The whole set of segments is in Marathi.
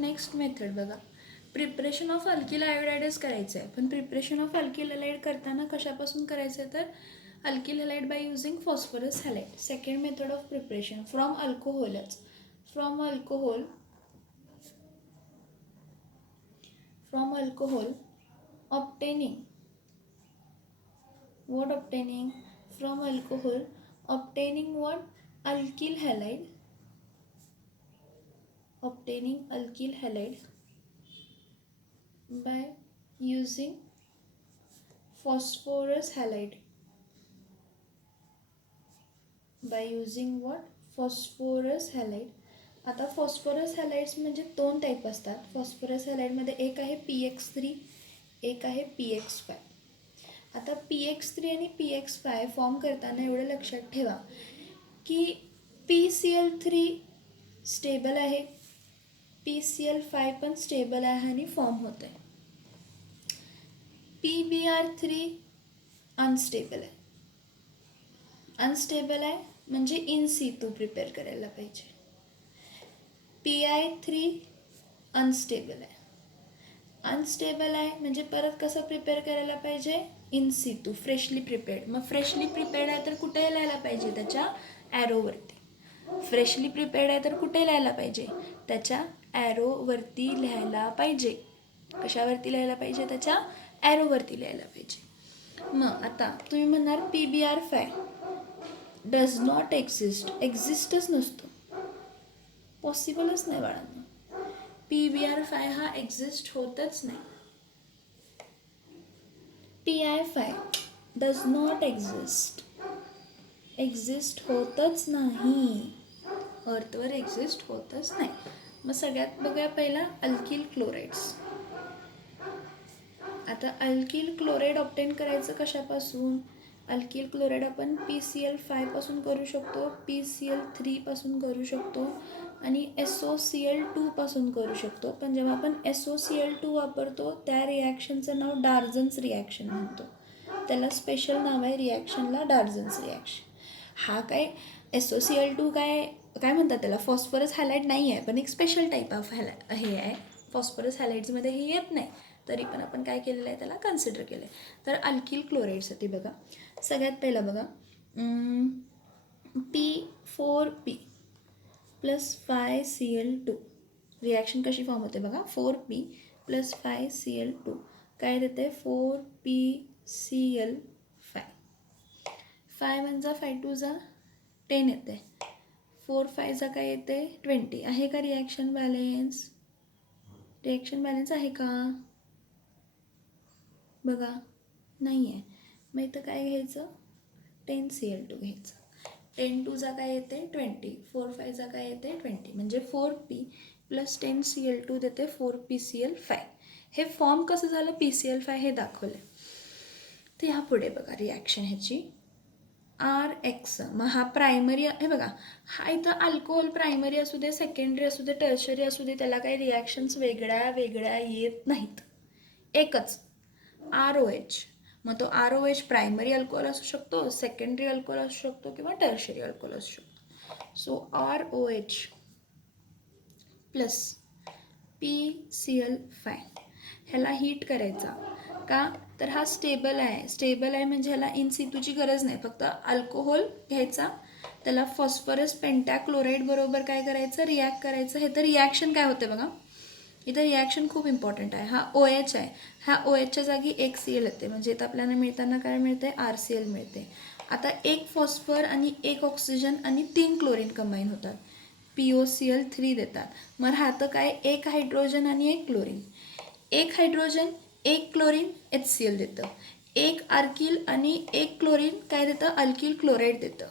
नेक्स्ट मेथड बघा. प्रिपरेशन ऑफ अल्किल आयोडाइडच करायचं आहे, पण प्रिपरेशन ऑफ अल्किल हॅलाइड करताना कशापासून करायचं आहे तर alkyl halide by using phosphorus halide. Second method of preparation from अल्कोहोलच. From alcohol obtaining from alcohol obtaining what alkyl halide by using phosphorus halide. phosphorus halide. आता फॉस्फरस हॅलाइड्स म्हणजे दोन टाईप असतात. फॉस्फरस हॅलाइडमध्ये एक आहे PX3, एक आहे PX5. आता PX3 आणि PX5 फॉर्म करताना एवढं लक्षात ठेवा की PCl3 स्टेबल आहे, PCl5 पण स्टेबल आहे आणि फॉर्म होत आहे. PBr3 अनस्टेबल आहे म्हणजे इन सितू प्रिपेअर करायला पाहिजे. PI3 अनस्टेबल आहे म्हणजे परत कसं प्रिपेअर करायला पाहिजे, इन सितू फ्रेशली प्रिपेअर्ड. मग फ्रेशली प्रिपेअर्ड आहे तर कुठे लिहायला पाहिजे, त्याच्या ॲरोवरती. फ्रेशली प्रिपेअर्ड आहे तर कुठे लिहायला पाहिजे, त्याच्या ॲरोवरती लिहायला पाहिजे. कशावरती लिहायला पाहिजे, त्याच्या ॲरोवरती लिहायला पाहिजे. मग आता तुम्ही म्हणणार PBr5 डज नॉट एक्झिस्टच नसतो, पॉसिबलच नाही बाळांना. PBr5 हा एक्झिस्ट होतच नाही. PI5 डज नॉट एक्झिस्ट होतच नाही, अर्थवर एक्झिस्ट होतच नाही. मग सगळ्यात बघूया पहिला अल्किल क्लोराइड्स. आता अल्किल क्लोराइड ऑब्टेन करायचं कशापासून, अल्किल क्लोराइड आपण PCl5 पासून करू शकतो, PCl3 पासून करू शकतो आणि SOCl2 पासून करू शकतो. पण जेव्हा आपण SOCl2 वापरतो त्या रिॲक्शनचं नाव डार्झन्स रिॲक्शन म्हणतो. त्याला स्पेशल नाव आहे रिॲक्शनला, डार्झन्स रिॲक्शन. हा काय SOCl2 काय म्हणतात त्याला, फॉस्फरस हॅलाइड नाही आहे, पण एक स्पेशल टाईप ऑफ हे आहे. फॉस्फरस हॅलाइड्समध्ये हे येत नाही, तरी पण आपण काय केलेलं आहे, त्याला कन्सिडर केलं आहे. तर अल्किल क्लोराइडसाठी बघा, सगळ्यात पहिला बघा P4P प्लस 5Cl2 रिॲक्शन कशी फॉर्म होते बघा. 4P प्लस 5Cl2 काय देते, 4PCl5. 5 1 जा 5 2 जा 10 येते, 4 5 जा काय येते 20. आहे का रिॲक्शन बॅलेन्स आहे का बघा, नाही आहे. मग इथं काय घ्यायचं, 10Cl2 घ्यायचं. 10 2 जा काय येते 20, 4 5 जा काय येते 20, म्हणजे 4P प्लस 10Cl2 देते 4PCl5. हे फॉर्म कसं झालं, PCl5 हे दाखवलं. तर ह्या पुढे बघा रिॲक्शन ह्याची RX. मग हा प्रायमरी हे बघा, हा इथं अल्कोहोल प्रायमरी असू दे, सेकंडरी असू दे, टर्शरी असू दे, त्याला काही रिॲक्शन्स वेगळ्या येत नाहीत, एकच ROH. मग तो ROH प्रायमरी अल्कोहोल असू शकतो, सेकंडरी अल्कोहोल असू शकतो किंवा टर्शरी अल्कोहोल असू शकतो. सो ROH प्लस PCl5 ह्याला हीट करायचा का, तर हा स्टेबल आहे म्हणजे ह्याला इन सितूची गरज नाही, फक्त अल्कोहोल घ्यायचा, त्याला फॉस्फरस पेंटॅक्लोराइड बरोबर काय करायचं, रिॲक्ट करायचं. हे तर रिॲक्शन काय होते बघा, इथं रिॲक्शन खूप इम्पॉर्टंट आहे. हा OH आहे, ह्या OHच्या जागी एक Cl येते, म्हणजे इथं आपल्याला मिळताना काय मिळते, RCl मिळते. आता एक फॉस्फर आणि एक ऑक्सिजन आणि 3 क्लोरीन कंबाईन होतात, POCl3 देतात. मग राहतं काय, एक हायड्रोजन आणि एक क्लोरीन. एक हायड्रोजन एक क्लोरीन HCl देतं, एक आर्किल आणि एक क्लोरीन काय देतं, अल्किल क्लोराइड देतं.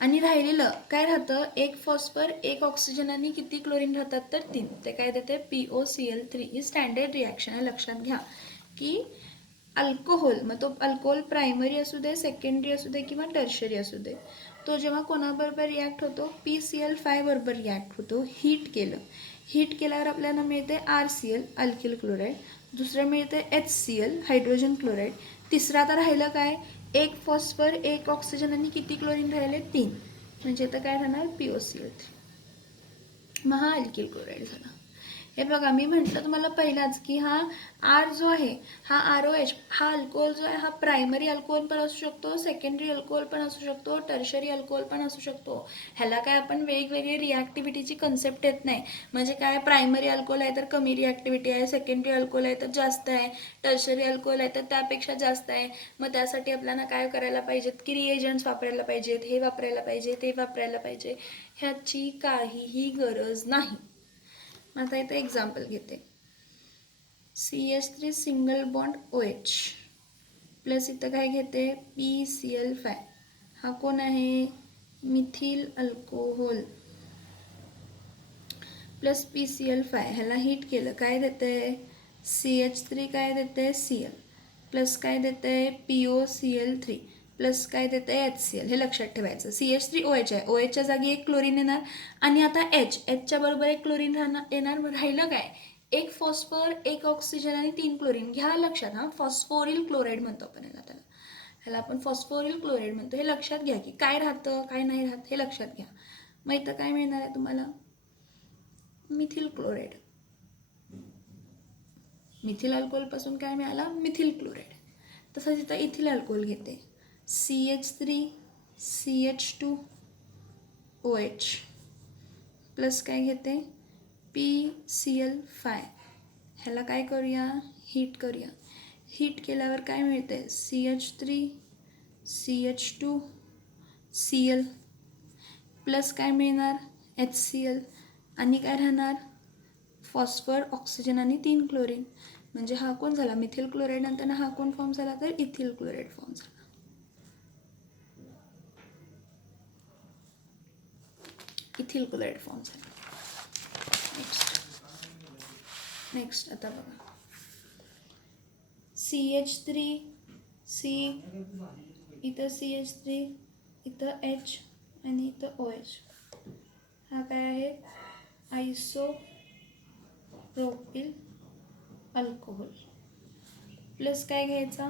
आणि राहिलेलं काय राहतं, एक फॉस्फर एक ऑक्सिजन आणि किती क्लोरीन राहतात तर 3. ते काय देते, POCl3. ही स्टँडर्ड रिॲक्शन आहे, लक्षात घ्या की अल्कोहोल, मग तो अल्कोहोल प्रायमरी असू दे, सेकंडरी असू दे किंवा टर्शरी असू दे, तो जेव्हा कोणाबरोबर रिॲक्ट होतो, PCl5 बरोबर रिॲक्ट होतो. हीट केल्यावर आपल्याला मिळते RCl अल्किल क्लोराइड, दुसरं मिळते HCl हायड्रोजन क्लोराइड, तिसरं आता राहिलं काय, एक फॉस्फर एक ऑक्सिजन आणि किती क्लोरीन राहिले 3. म्हणजे आता काय राहणार POCl3. मग हा अल्किल क्लोराईड झाला. हे बघा मी म्हटलं तुम्हाला पहिलाच की हा आर जो आहे हा ROH हा अल्कोहोल जो आहे हा प्रायमरी अल्कोहोल पण असू शकतो, सेकंडरी अल्कोहोल पण असू शकतो, टर्शरी अल्कोहोल पण असू शकतो. ह्याला काय आपण वेगवेगळी रिॲक्टिव्हिटीची कन्सेप्ट येत नाही. म्हणजे काय प्रायमरी अल्कोहोल आहे तर कमी रिॲक्टिव्हिटी आहे, सेकंडरी अल्कोहोल आहे तर जास्त आहे, टर्शरी अल्कोहोल आहे तर त्यापेक्षा जास्त आहे. मग त्यासाठी आपल्याला काय करायला पाहिजेत की रिएजंट्स वापरायला पाहिजेत, हे वापरायला पाहिजे, ते वापरायला पाहिजे. ह्याची काहीही गरज नाही. आता इथे एक्झाम्पल घेते. CH3 single bond OH plus इथं काय घेते PCl5. हा कोण आहे मिथिल अल्कोहोल प्लस PCl5. ह्याला हीट केलं काय देते CH3 काय देते Cl प्लस काय देते POCl3 प्लस काय देते HCl. हे लक्षात ठेवायचं. CH3OH आहे, OHच्या जागी एक क्लोरीन येणार आणि आता Hच्या बरोबर एक क्लोरीन येणार. राहिलं काय एक फॉस्फर, एक ऑक्सिजन आणि 3 क्लोरीन. घ्या लक्षात. हा फॉस्फोरिल क्लोराईड म्हणतो आपण ह्याला आपण फॉस्फोरिल क्लोराईड म्हणतो. हे लक्षात घ्या की काय राहतं काय नाही राहत हे लक्षात घ्या. मग इथं काय मिळणार आहे तुम्हाला मिथिल क्लोराईड. मिथिल अल्कोहोलपासून काय मिळाला मिथिल क्लोराईड. तसंच इथं इथिल अल्कोहोल घेते CH3 CH2OH प्लस काय घेते PCl5. ह्याला काय करूया हीट करूया. हीट केल्यावर काय मिळते CH3 CH2 Cl प्लस काय मिळणार HCl आणि काय राहणार फॉस्फर, ऑक्सिजन आणि 3 क्लोरीन. म्हणजे हा कोण झाला मिथिल क्लोराईड. नंतर हा कोण फॉर्म झाला तर इथिल क्लोराईड फॉर्म झाला. इथिल क्लोराईड फॉर्म झाला. नेक्स्ट आता बघा CH3 C इथं CH3 इथं H आणि इथं OH. हा काय आहे आयसोप्रोपिल अल्कोहोल प्लस काय घ्यायचा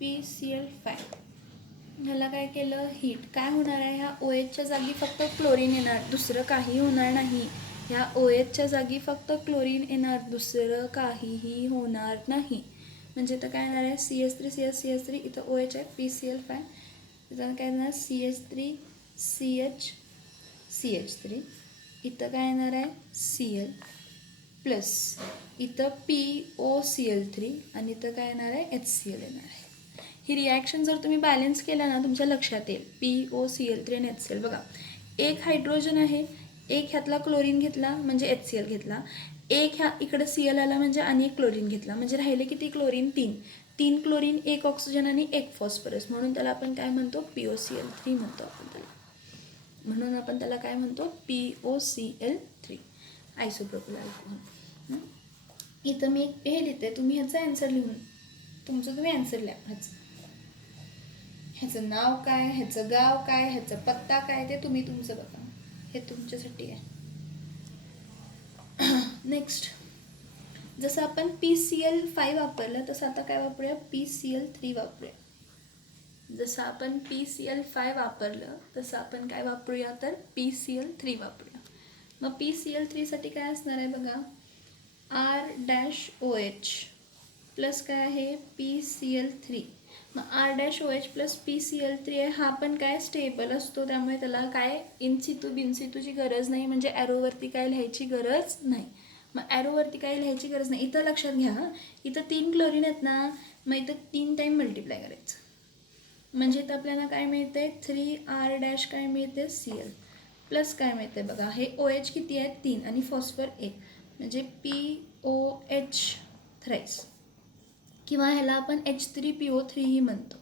PCl5. ह्याला काय केलं हीट. काय होणार आहे ह्या OHच्या जागी फक्त क्लोरीन येणार, दुसरं काही होणार नाही. ह्या OHच्या जागी फक्त क्लोरीन येणार, दुसरं काहीही होणार नाही. म्हणजे इथं काय येणार आहे CH3 इथं OH आहे PCl5. इथं काय येणार CH3 इथं काय येणार आहे Cl प्लस इथं POCl3 आणि इथं काय येणार आहे HCl येणार आहे. ही रिॲक्शन जर तुम्ही बॅलन्स केला ना तुमच्या लक्षात येईल. POCl3 आणि HCl. बघा एक हायड्रोजन आहे, एक ह्यातला क्लोरीन घेतला म्हणजे HCl घेतला, एक ह्या इकडे Cl आला म्हणजे आणि एक क्लोरीन घेतला म्हणजे राहिले किती क्लोरीन 3 क्लोरीन, एक ऑक्सिजन आणि एक फॉस्फरस. म्हणून त्याला आपण काय म्हणतो POCl3 म्हणतो आपण त्याला. म्हणून आपण त्याला काय म्हणतो POCl3 आयसोप्रोपिल अल्कोहोल. इथं मी हे लिहिते, तुम्ही ह्याचा आन्सर लिहून तुमचं तुम्ही आन्सर लिहा. ह्याचं नाव काय, ह्याचं गाव काय, ह्याचा पत्ता काय ते तुम्ही तुमचं बघा. हे तुमच्यासाठी आहे. नेक्स्ट जसं आपण PCl5 वापरलं तसं आता काय वापरूया PCl3 वापरूया. जसं आपण PCl5 वापरलं तसं आपण काय वापरूया तर PCl3 वापरूया. मग PCl3साठी काय असणार आहे बघा R-OH प्लस काय आहे PCl3. मग R-OH प्लस PCl3 आहे. हा पण काय स्टेबल असतो त्यामुळे त्याला काय इनसितू बिनसितूची गरज नाही. म्हणजे ॲरोवरती काय लिहायची गरज नाही. मग ॲरोवरती काय लिहायची गरज नाही. इथं लक्षात घ्या इथं 3 क्लोरीन आहेत ना, मग इथं 3 टाईम मल्टिप्लाय करायचं म्हणजे इथं आपल्याला काय मिळते 3R- काय मिळते Cl प्लस काय मिळते बघा हे OH किती आहेत 3 आणि फॉस्फर 1 म्हणजे POH थ्राईस किंवा ह्याला आपण H3PO3 ही म्हणतो.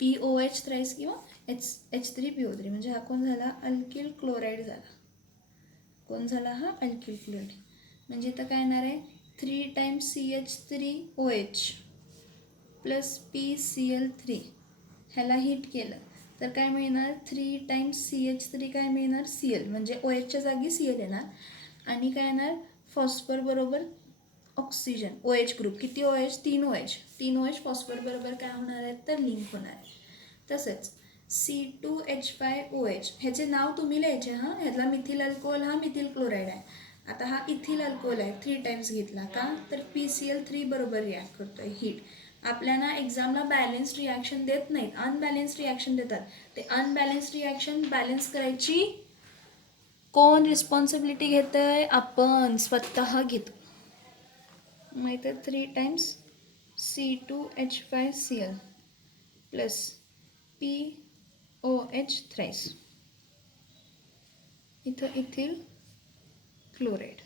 POH थ्राईस किंवा H3PO3 म्हणजे हा कोण झाला अल्किल क्लोराईड झाला. कोण झाला हा अल्किल क्लोराईड. म्हणजे इथं काय येणार आहे 3 टाइम्स CH3OH प्लस PCl3. ह्याला हीट केलं तर काय मिळणार 3 टाइम्स CH3 काय मिळणार Cl म्हणजे OHच्या जागी Cl येणार आणि काय येणार फॉस्फर बरोबर ऑक्सिजन OH ग्रुप किती OH 3 OH फॉस्फर बरोबर काय होणार आहे तर लिंक होणार आहे. तसंच C2H5OH, ह्याचे नाव तुम्ही लिहायचे. हां, ह्यातला मिथिल अल्कोहोल हा मिथिल क्लोराईड आहे. आता हा इथिल अल्कोहोल आहे, 3 टाइम्स घेतला का तर PCl3 बरोबर रिॲक्ट करतोय हीट. आपल्याला एक्झामला बॅलेन्स रिॲक्शन देत नाहीत, अनबॅलेन्स रिॲक्शन देतात. ते अनबॅलेन्स रिॲक्शन बॅलेन्स करायची कोण रिस्पॉन्सिबिलिटी घेत आहे? आपण स्वतः घेतो. माहीत आहे 3 times C2H5Cl plus POH thrice, इथं इथिल क्लोराईड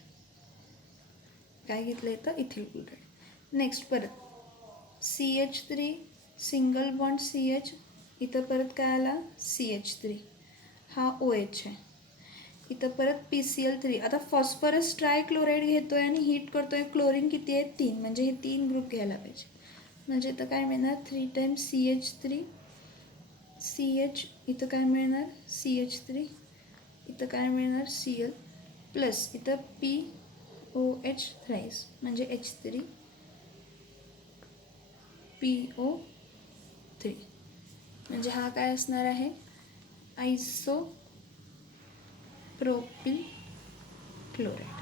काय घेतलं इथं इथिल क्लोराईड. नेक्स्ट परत CH3 सिंगल बॉन्ड CH, इथं परत काय आला CH3, हा OH आहे. इथं परत PCl3. आता फॉस्फरस ट्रायक्लोराईड घेतोय आणि हीट करतोय. क्लोरीन किती आहे 3, म्हणजे हे 3 ग्रुप घ्यायला पाहिजे. म्हणजे इथं काय मिळणार 3 टाइम्स CH3 CH, इथं काय मिळणार CH3, इथं काय मिळणार Cl प्लस इथं POH थ्राईस म्हणजे H3 PO3, म्हणजे हा काय असणार आहे आयसोप्रोपिल क्लोराईड.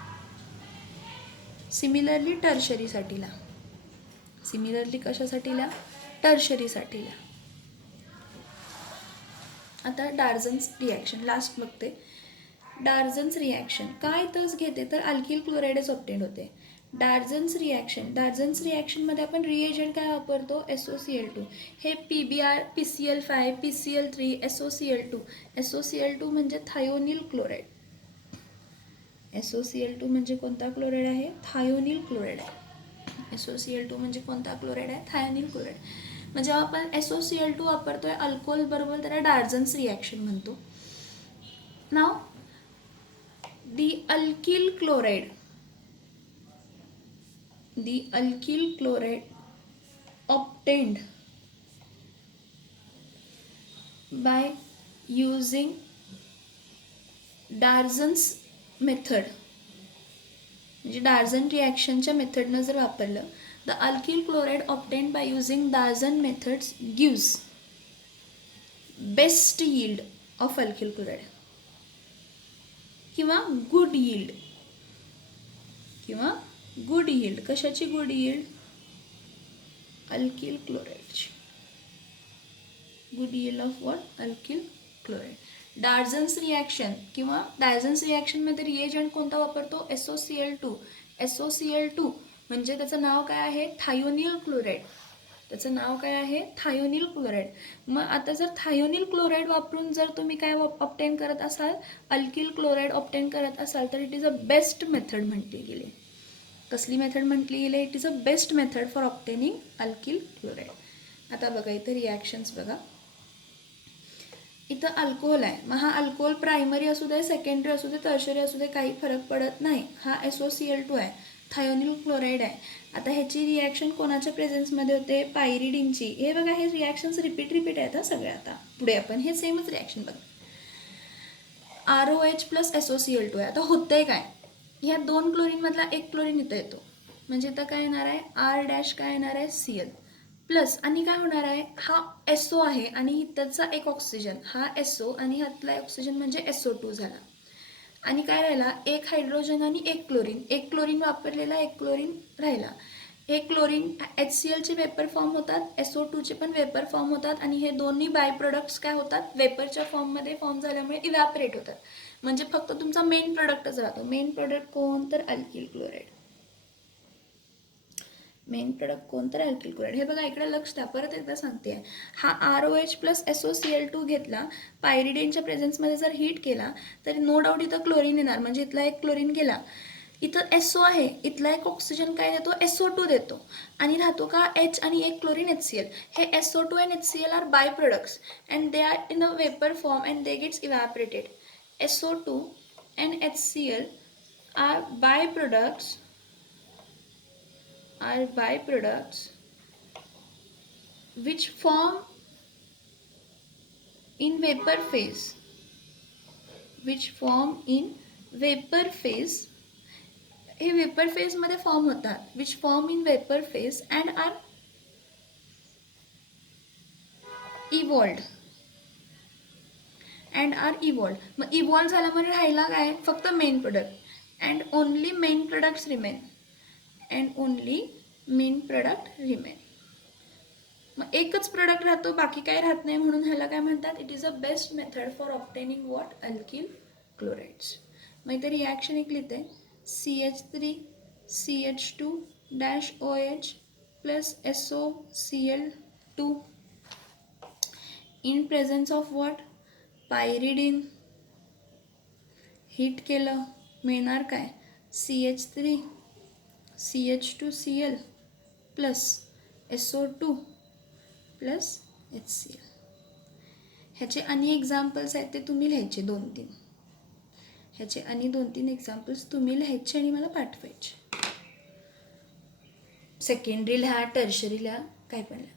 सिमिलरली टर्शरीसाठीला, सिमिलरली कशासाठीला टर्शरीसाठीला. आता डार्झन्स रिॲक्शन लास्ट बघते. डार्झन्स रिॲक्शन काय तस घेते तर अल्किल क्लोराईडच ऑब्टेन होते. डार्झन्स रिॲक्शनमध्ये आपण रिएजंट काय वापरतो SOCl2. हे PBr PCl5 PCl3 SOCl2. SOCl2 म्हणजे थायोनिल क्लोराईड. SOCl2 म्हणजे कोणता क्लोराईड आहे थायोनिल क्लोराईड आहे. SOCl2 म्हणजे कोणता क्लोराईड आहे थायोनिल क्लोराईड. म्हणजे आपण SOCl2 वापरतोय अल्कोहोल बरोबर त्याला डार्झन्स रिॲक्शन म्हणतो. नाव the alkyl chloride obtained by using Darzens method, म्हणजे डार्झन रिॲक्शनच्या मेथडनं जर वापरलं, the alkyl chloride obtained by using Darzen methods gives best yield of alkyl chloride किंवा गुड यील्ड, किंवा गुड यील्ड. कशाची गुड यील्ड अल्किल क्लोराईडची. Good yield of what alkyl chloride. Darzens reaction किंवा डार्झन्स रिॲक्शनमध्ये रिएजंट कोणता वापरतो SOCl2. SOCl2 म्हणजे त्याचं नाव काय आहे थायोनिल क्लोराईड. त्याचं नाव काय आहे थायोनिल क्लोराईड. मग आता जर थायोनिल क्लोराईड वापरून जर तुम्ही काय ऑब्टेन करत असाल अल्किल क्लोराईड ऑब्टेन करत असाल तर it is a best method म्हटली गेली. कसली मेथड म्हटली गेली it is a best method for obtaining alkyl chloride. आता बघा इथे रिॲक्शन्स बघा. इथं अल्कोहोल आहे. मग हा अल्कोहोल प्रायमरी असू दे सेकंडरी असू दे टर्शरी असू दे काही फरक पडत नाही. हा SOCl2 आहे, थायोनिल क्लोराईड आहे. आता ह्याची रिॲक्शन कोणाच्या प्रेझेन्समध्ये होते पायरिडीनची. हे बघा हे रिॲक्शन्स रिपीट आहेत सगळे. आता पुढे आपण हे सेमच रिॲक्शन बघा. ROH प्लस SOCl2 आहे. आता होतंय काय ह्या 2 क्लोरीनमधला 1 क्लोरीन इथं येतो, म्हणजे इथं काय येणार आहे R' काय येणार आहे Cl प्लस आणि काय होणार आहे हा SO आहे आणि त्याचा एक ऑक्सिजन, हा SO आणि ह्यातला ऑक्सिजन म्हणजे SO2 झाला. आणि काय राहिला एक हायड्रोजन आणि एक क्लोरीन. एक क्लोरीन वापरलेला एक क्लोरीन राहिला. हे क्लोरीन HClचे वेपर फॉर्म होतात, SO2चे पण वेपर फॉर्म होतात आणि हे दोन्ही बाय प्रोडक्ट्स काय होतात वेपरच्या फॉर्ममध्ये फॉर्म झाल्यामुळे इव्हॅपरेट होतात. म्हणजे फक्त तुमचा मेन प्रोडक्टच राहतो. मेन प्रोडक्ट कोण तर अल्किल क्लोराईड. मेन प्रोडक्ट कोणतं अल्किल क्लोराईड. हे बघा इकडे लक्ष द्या, परत एकदा सांगते. हा ROH प्लस SOCl2 घेतला, पायरिडीनच्या प्रेझेन्समध्ये जर हीट केला तर नो डाऊट इथं क्लोरीन येणार, म्हणजे इथला एक क्लोरीन गेला. इथं SO आहे, इथला एक ऑक्सिजन काय देतो SO2 देतो आणि राहतो का H आणि एक क्लोरीन HCl. हे SO2 and HCl are by products and they are in a vapour form and they gets evaporated. SO2 and HCl are byproducts which form in vapor phase, हे वेपर फेजमध्ये फॉर्म होतात, which form in vapor phase and are evolved and are evolved. मग इव्हॉल्व झाल्यामुळे राहिला काय, फक्त main product. And only main products remain. And only main product remain. मग एकच प्रोडक्ट राहतो, बाकी काय राहत नाही, म्हणून ह्याला काय म्हणतात, it is a best method for obtaining what, alkyl chlorides. मग इथे रिॲक्शन एक लिहिते, CH3 CH2 dash OH plus SOCl2 in presence of what, pyridine. Heat केलं, मिळणार काय, CH3 CH2Cl plus SO2 plus HCl. ह्याचे आणि एक्झाम्पल्स आहेत ते तुम्ही लिहायचे 2-3. ह्याचे आणि 2-3 एक्झाम्पल्स तुम्ही लिहायचे आणि मला पाठवायचे. सेकंडरी लिहा, टर्शरी लिहा, काय पण लिहा.